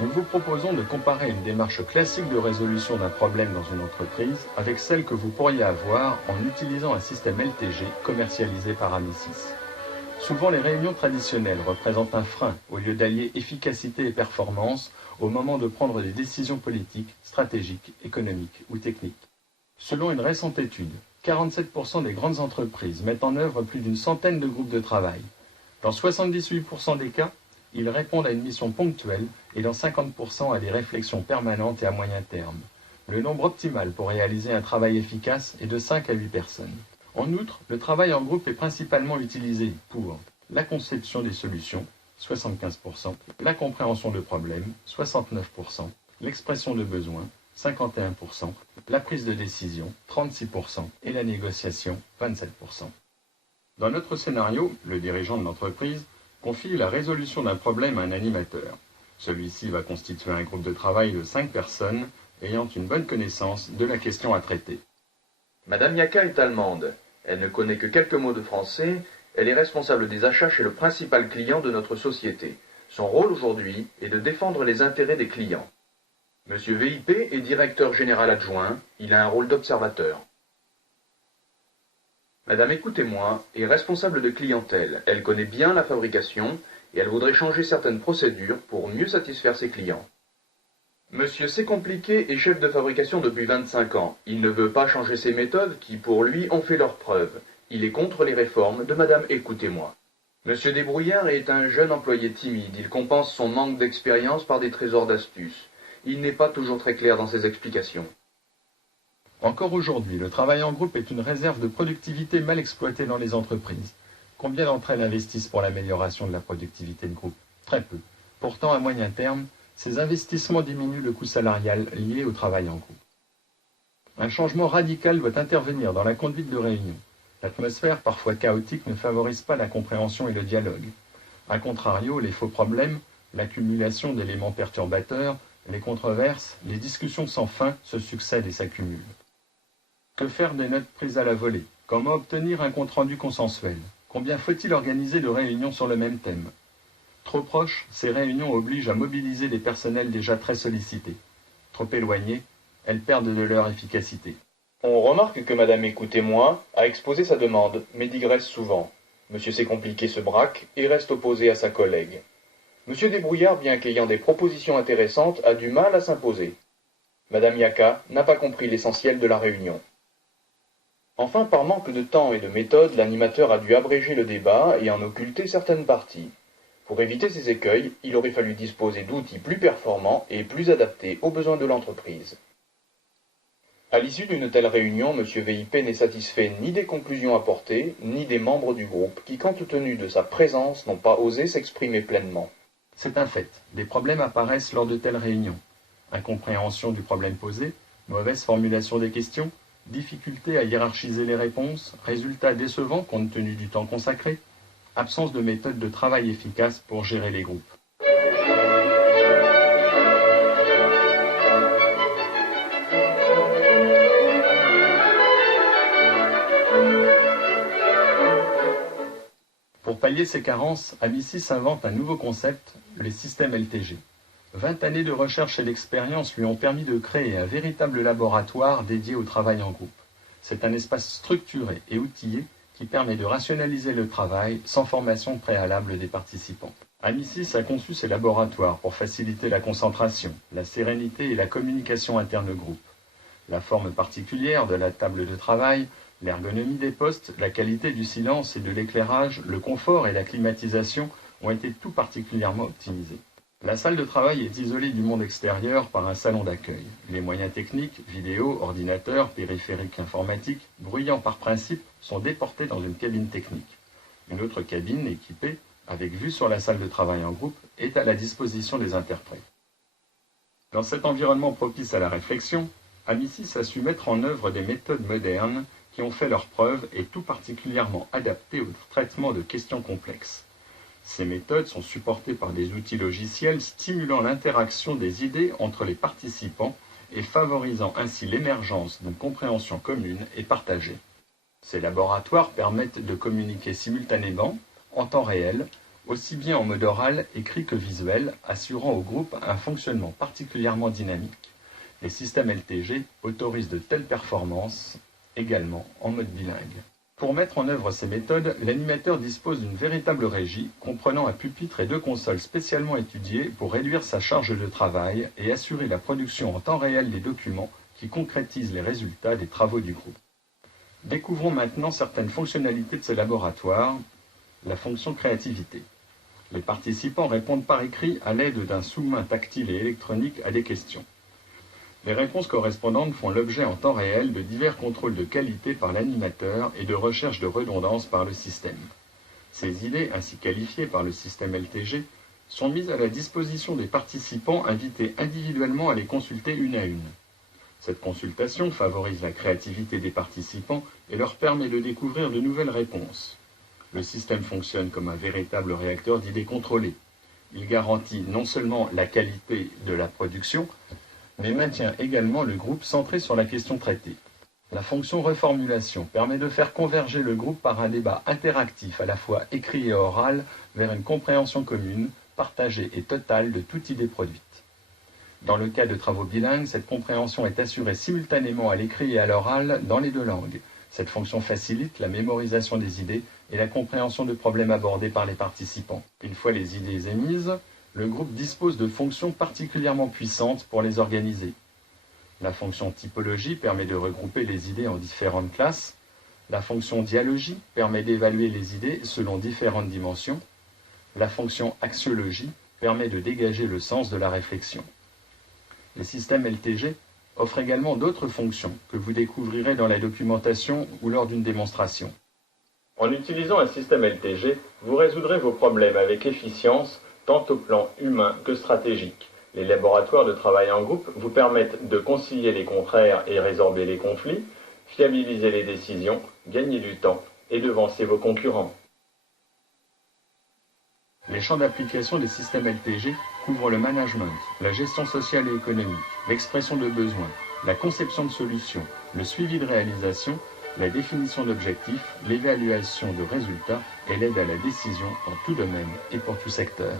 Nous vous proposons de comparer une démarche classique de résolution d'un problème dans une entreprise avec celle que vous pourriez avoir en utilisant un système LTG commercialisé par Amicis. Souvent, les réunions traditionnelles représentent un frein au lieu d'allier efficacité et performance au moment de prendre des décisions politiques, stratégiques, économiques ou techniques. Selon une récente étude, 47% des grandes entreprises mettent en œuvre plus d'une centaine de groupes de travail. Dans 78% des cas, ils répondent à une mission ponctuelle et dans 50% à des réflexions permanentes et à moyen terme. Le nombre optimal pour réaliser un travail efficace est de 5 à 8 personnes. En outre, le travail en groupe est principalement utilisé pour la conception des solutions, 75%, la compréhension de problèmes, 69%, l'expression de besoins, 51%, la prise de décision, 36%, et la négociation, 27%. Dans notre scénario, le dirigeant de l'entreprise confie la résolution d'un problème à un animateur. Celui-ci va constituer un groupe de travail de 5 personnes ayant une bonne connaissance de la question à traiter. Madame Yaka est allemande. Elle ne connaît que quelques mots de français. Elle est responsable des achats chez le principal client de notre société. Son rôle aujourd'hui est de défendre les intérêts des clients. Monsieur VIP est directeur général adjoint. Il a un rôle d'observateur. Madame Écoutez-moi est responsable de clientèle. Elle connaît bien la fabrication et elle voudrait changer certaines procédures pour mieux satisfaire ses clients. Monsieur C'est Compliqué est chef de fabrication depuis 25 ans. Il ne veut pas changer ses méthodes qui, pour lui, ont fait leurs preuves. Il est contre les réformes de Madame Écoutez-moi. Monsieur Débrouillard est un jeune employé timide. Il compense son manque d'expérience par des trésors d'astuces. Il n'est pas toujours très clair dans ses explications. Encore aujourd'hui, le travail en groupe est une réserve de productivité mal exploitée dans les entreprises. Combien d'entre elles investissent pour l'amélioration de la productivité de groupe? Très peu. Pourtant, à moyen terme, ces investissements diminuent le coût salarial lié au travail en groupe. Un changement radical doit intervenir dans la conduite de réunion. L'atmosphère, parfois chaotique, ne favorise pas la compréhension et le dialogue. A contrario, les faux problèmes, l'accumulation d'éléments perturbateurs, les controverses, les discussions sans fin se succèdent et s'accumulent. Que faire des notes prises à la volée? Comment obtenir un compte-rendu consensuel? Combien faut-il organiser de réunions sur le même thème? Trop proches, ces réunions obligent à mobiliser des personnels déjà très sollicités. Trop éloignés, elles perdent de leur efficacité. On remarque que Madame Écoutez-moi a exposé sa demande, mais digresse souvent. Monsieur C'est Compliqué se braque et reste opposé à sa collègue. Monsieur Débrouillard, bien qu'ayant des propositions intéressantes, a du mal à s'imposer. Madame Yaka n'a pas compris l'essentiel de la réunion. Enfin, par manque de temps et de méthode, l'animateur a dû abréger le débat et en occulter certaines parties. Pour éviter ces écueils, il aurait fallu disposer d'outils plus performants et plus adaptés aux besoins de l'entreprise. À l'issue d'une telle réunion, M. VIP n'est satisfait ni des conclusions apportées, ni des membres du groupe qui, compte tenu de sa présence, n'ont pas osé s'exprimer pleinement. C'est un fait. Des problèmes apparaissent lors de telles réunions. Incompréhension du problème posé, mauvaise formulation des questions, difficulté à hiérarchiser les réponses, résultats décevants compte tenu du temps consacré, absence de méthode de travail efficace pour gérer les groupes. Pour pallier ces carences, Amicis invente un nouveau concept, les systèmes LTG. 20 années de recherche et d'expérience lui ont permis de créer un véritable laboratoire dédié au travail en groupe. C'est un espace structuré et outillé qui permet de rationaliser le travail sans formation préalable des participants. Amicis a conçu ces laboratoires pour faciliter la concentration, la sérénité et la communication interne au groupe. La forme particulière de la table de travail, l'ergonomie des postes, la qualité du silence et de l'éclairage, le confort et la climatisation ont été tout particulièrement optimisés. La salle de travail est isolée du monde extérieur par un salon d'accueil. Les moyens techniques, vidéo, ordinateurs, périphériques informatiques, bruyants par principe, sont déportés dans une cabine technique. Une autre cabine équipée, avec vue sur la salle de travail en groupe, est à la disposition des interprètes. Dans cet environnement propice à la réflexion, Amicis a su mettre en œuvre des méthodes modernes qui ont fait leurs preuves et tout particulièrement adaptées au traitement de questions complexes. Ces méthodes sont supportées par des outils logiciels stimulant l'interaction des idées entre les participants et favorisant ainsi l'émergence d'une compréhension commune et partagée. Ces laboratoires permettent de communiquer simultanément, en temps réel, aussi bien en mode oral, écrit que visuel, assurant au groupe un fonctionnement particulièrement dynamique. Les systèmes LTG autorisent de telles performances, également en mode bilingue. Pour mettre en œuvre ces méthodes, l'animateur dispose d'une véritable régie, comprenant un pupitre et 2 consoles spécialement étudiées pour réduire sa charge de travail et assurer la production en temps réel des documents qui concrétisent les résultats des travaux du groupe. Découvrons maintenant certaines fonctionnalités de ce laboratoire. La fonction créativité. Les participants répondent par écrit à l'aide d'un sous-main tactile et électronique à des questions. Les réponses correspondantes font l'objet en temps réel de divers contrôles de qualité par l'animateur et de recherche de redondance par le système. Ces idées, ainsi qualifiées par le système LTG, sont mises à la disposition des participants invités individuellement à les consulter une à une. Cette consultation favorise la créativité des participants et leur permet de découvrir de nouvelles réponses. Le système fonctionne comme un véritable réacteur d'idées contrôlées. Il garantit non seulement la qualité de la production, mais maintient également le groupe centré sur la question traitée. La fonction reformulation permet de faire converger le groupe par un débat interactif à la fois écrit et oral vers une compréhension commune, partagée et totale de toute idée produite. Dans le cas de travaux bilingues, cette compréhension est assurée simultanément à l'écrit et à l'oral dans les 2 langues. Cette fonction facilite la mémorisation des idées et la compréhension de problèmes abordés par les participants. Une fois les idées émises, le groupe dispose de fonctions particulièrement puissantes pour les organiser. La fonction typologie permet de regrouper les idées en différentes classes. La fonction dialogie permet d'évaluer les idées selon différentes dimensions. La fonction axiologie permet de dégager le sens de la réflexion. Les systèmes LTG offrent également d'autres fonctions que vous découvrirez dans la documentation ou lors d'une démonstration. En utilisant un système LTG, vous résoudrez vos problèmes avec efficience, tant au plan humain que stratégique. Les laboratoires de travail en groupe vous permettent de concilier les contraires et résorber les conflits, fiabiliser les décisions, gagner du temps et devancer vos concurrents. Les champs d'application des systèmes LTG couvrent le management, la gestion sociale et économique, l'expression de besoins, la conception de solutions, le suivi de réalisation, la définition d'objectifs, l'évaluation de résultats et l'aide à la décision dans tout domaine et pour tout secteur.